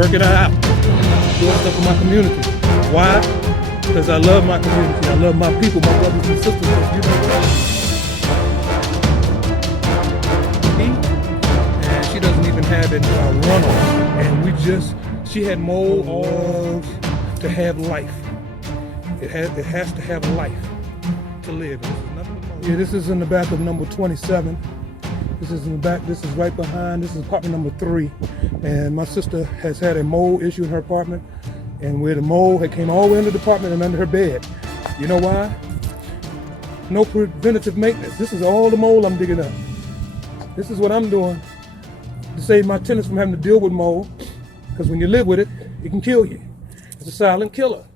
working out, doing stuff for my community. Why? Because I love my community. I love my people, my brothers and sisters. You know what? And she doesn't even have it runoff. And she had mold all to have life. It has to have life to live. Yeah, this is in the back of number 27. This is in the back. This is right behind. This is apartment number 3. And my sister has had a mold issue in her apartment. And where the mold had came all the way into the apartment and under her bed. You know why? No preventative maintenance. This is all the mold I'm digging up. This is what I'm doing to save my tenants from having to deal with mold. Because when you live with it, it can kill you. It's a silent killer.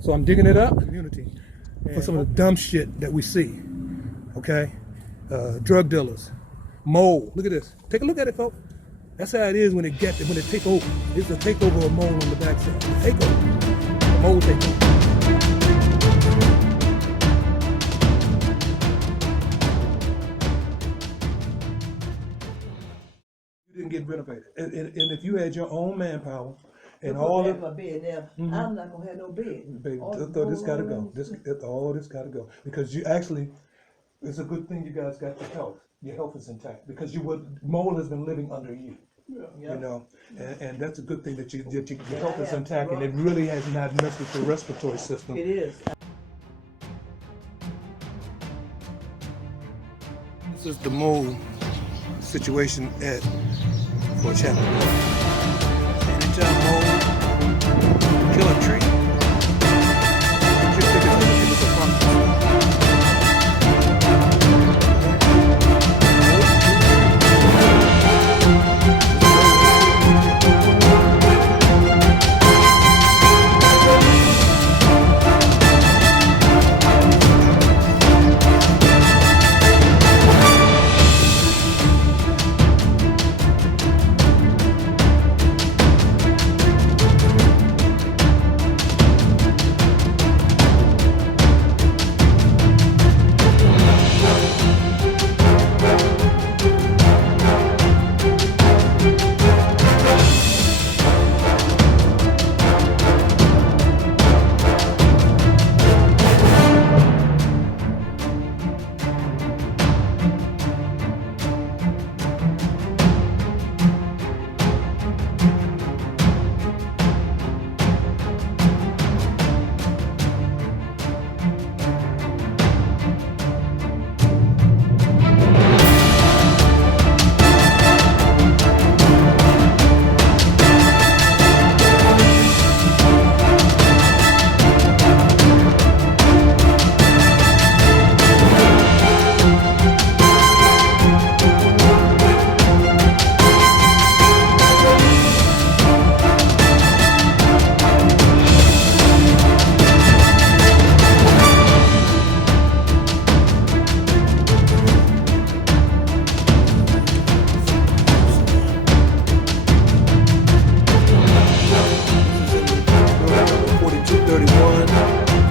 So I'm digging it up. Community. For some of the dumb shit that we see. Okay? Drug dealers. Mold. Look at this. Take a look at it, folks. That's how it is when it take over. It's a takeover of mold on the backside. Takeover. The mold takeover. You didn't get renovated. And if you had your own manpower and all of my bed now, I'm not gonna have no bed. Baby, this gotta go. All this gotta go. Because you actually, it's a good thing you guys got your health. Your health is intact because mold has been living under you. Yeah. You know, and that's a good thing that your health is intact, and it really has not messed with your respiratory system. It is. This is the mold situation at Fort Chapel. Anytime mold kill a tree,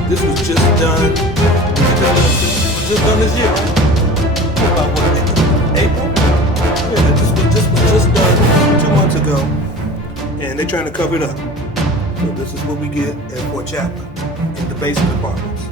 This was just done. Just done this year, right? About what? April? Yeah, this was just done 2 months ago, and they're trying to cover it up. So this is what we get at Fort Chapel in the basement apartments.